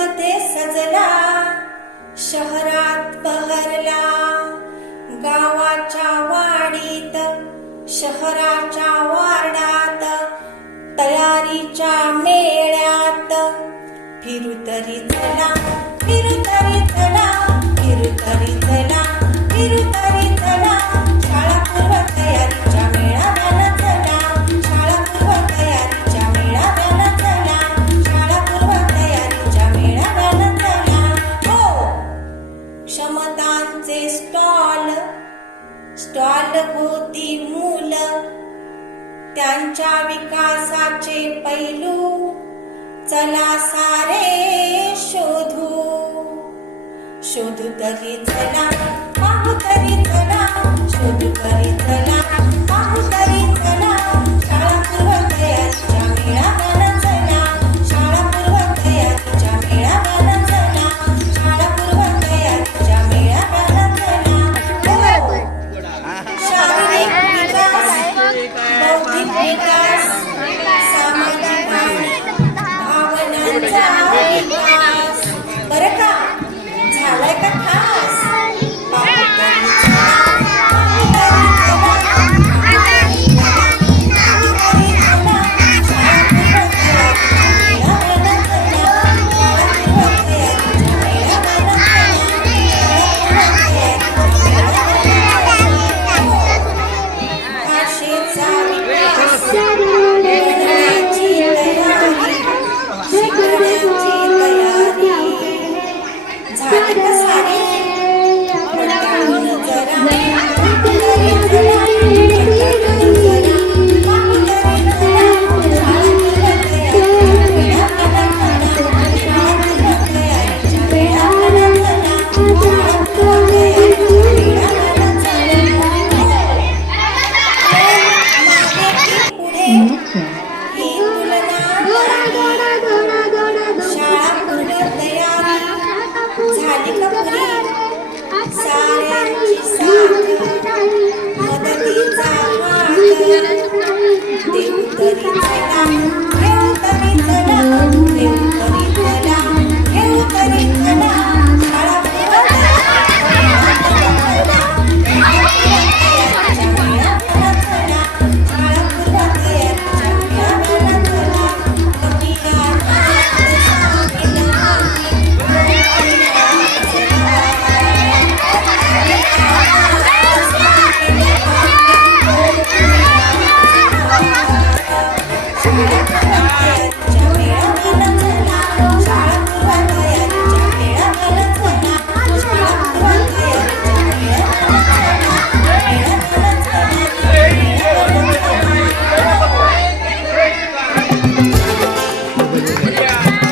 मध्ये सजला, शहरात बहरला. गावाच्या वाडीत, शहराच्या वार्डात, तयारीच्या मेळ्यात. फिरू तरी चला, फिरू तरी चला, फिरू तरी चला, फिरू तरी चला. शाळापूर्व तयारीच्या मेळाव्याला चला, शाळापूर्व तयारीच्या मेळाव्याला चला, शाळापूर्व तयारीच्या मेळाव्याला चला. हो, क्षमतांचे स्टॉल होती मुलं, त्यांच्या विकासाचे पैलू चला सारे शोधू. शोधू तरी चला, पाहू तरी चला, शोधू तरी चला, पाहू तरी चला. शाळापूर्व तयारीच्या मेळाव्याला चला, शाळापूर्व तयारीच्या मेळाव्याला चला, शाळापूर्व तयारीच्या मेळाव्याला चला. शारीरिक विकास, बौद्धिक विकास, सामाजिक भावनांचा विकास. बरं का, झालाय का खास? पाहू तरी चला, पाहू तरी चला, पाहू तरी चला, पाहू तरी चला. शाळापूर्व तयारीच्या मेळाव्याला चला, शाळापूर्व तयारीच्या मेळाव्याला चला, शाळापूर्व तयारीच्या भाषेचा विकास, बोलण्याची तयारी, शिकण्याची तयारी. झाली का सारी? कंटाळून जरा, पाहू तरी चला, कंटाळून जरा, पाहू तरी चला. शाळापूर्व तयारीच्या मेळाव्याला चला, शाळापूर्व तयारीच्या मेळाव्याला चला, शाळापूर्व तयारीच्या मेळाव्याला चला. मागे की पुढे ही तुलना शाळापूर्व तयारी झाली का पुरी? साऱ्यांची साथ, मदतीचा हात. देऊ तरी चला, घेऊ तरी चला, देऊ तरी चला, घेऊ तरी चला. शाळापूर्व तयारीच्या मेळाव्याला चला, शाळापूर्व तयारीच्या मेळाव्याला चला. कमी आठवत सामील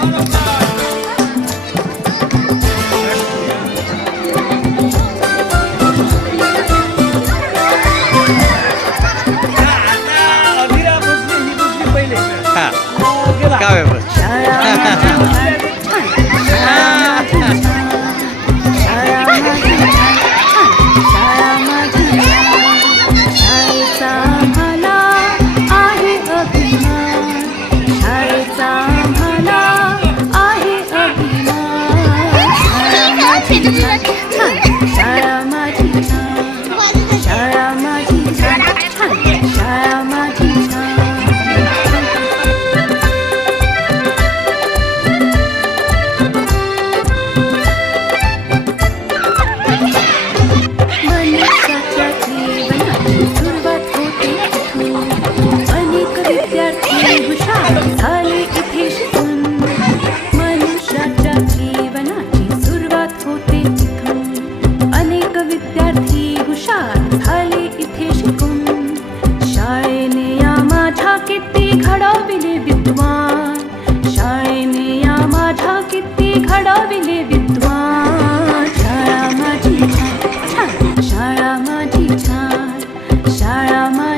घडविले विद्वान, शाळेने या माझ्या किती घडविले विद्वान.